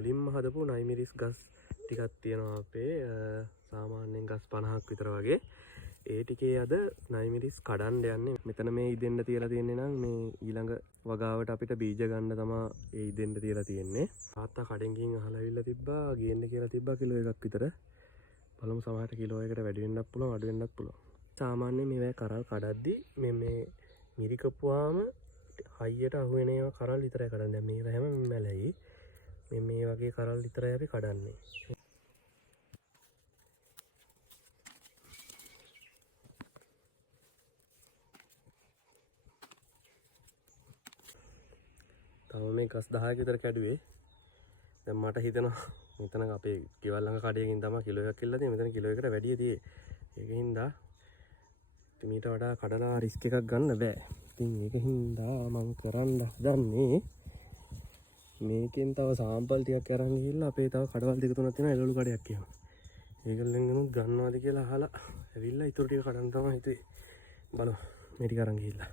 මුලින්ම හදපු නයිමිරිස් ගස් ටිකක් තියෙනවා අපේ සාමාන්‍යයෙන් ගස් 50ක් විතර වගේ. ඒ ටිකේ අද නයිමිරිස් කඩන්න යන්නේ. මෙතන මේ ඉදෙන්න තියලා තියෙන්නේ නම් මේ ඊළඟ වගාවට අපිට බීජ ගන්න තමයි ඒ ඉදෙන්න තියලා තියෙන්නේ. තාත්තා කඩෙන්කින් අහලා අවිල්ලා තිබ්බා ගේන්න කියලා තිබ්බා කිලෝ එකක් විතර. බලමු සමහරට කිලෝ එකකට වැඩි වෙන්නත් පුළුවන් අඩු වෙන්නත් පුළුවන්. සාමාන්‍යයෙන් මේවා කරල් කඩද්දි මේ මිරිකපුවාම හයියට අහු වෙන ඒවා කරල් විතරයි කඩන්නේ. මේවා හැම මැලයි. මේ වගේ කරල් විතරයි අපි කඩන්නේ. තව මේ ගස් 10ක විතර කැඩුවේ. දැන් මට හිතෙනවා මෙතන අපේ ගෙවල් ළඟ කඩේකින් තමයි කිලෝ එකක් කියලා තියෙන්නේ. මෙතන කිලෝ එකකට වැඩිය තියෙන්නේ. ඒකින්ද මීට වඩා කඩලා රිස්ක් එකක් ගන්න බෑ. ඉතින් ඒකින්ද මම කරන්න හදන්නේ මේකෙන් තව සාම්පල් ටිකක් අරන් ගිහිල්ලා අපේ තව කඩවල් දෙක තුනක් තියෙනවා එළවලු කඩයක් එහෙම. ඒගොල්ලෙන් ගනුත් ගන්නවාද කියලා අහලා ඇවිල්ලා ඊටු ටික කඩන්න තමයි හිතුවේ. බලමු මේ ටික අරන් ගිහිල්ලා.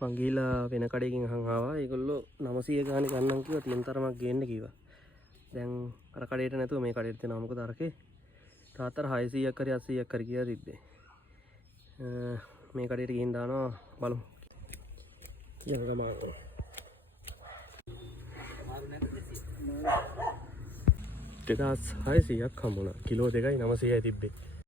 මං ගිහිල්ලා වෙන කඩේකින් අහන් ආවා. ඒගොල්ලෝ 900 ගානේ ගන්නම් කිව්වා. තියෙන තරමක් ගේන්න කිව්වා. දැන් අර කඩේට නැතුව මේ කඩේට දෙනවා. මොකද අරකේ තාත්තර 600ක් හරි 800ක් හරි කියලා තිබ්බේ. මේ කඩේට ගිහින් දානවා බලමු. යන්න ගමන්. 2600ක් හම්බුණා. කිලෝ 2යි 900යි තිබ්බේ.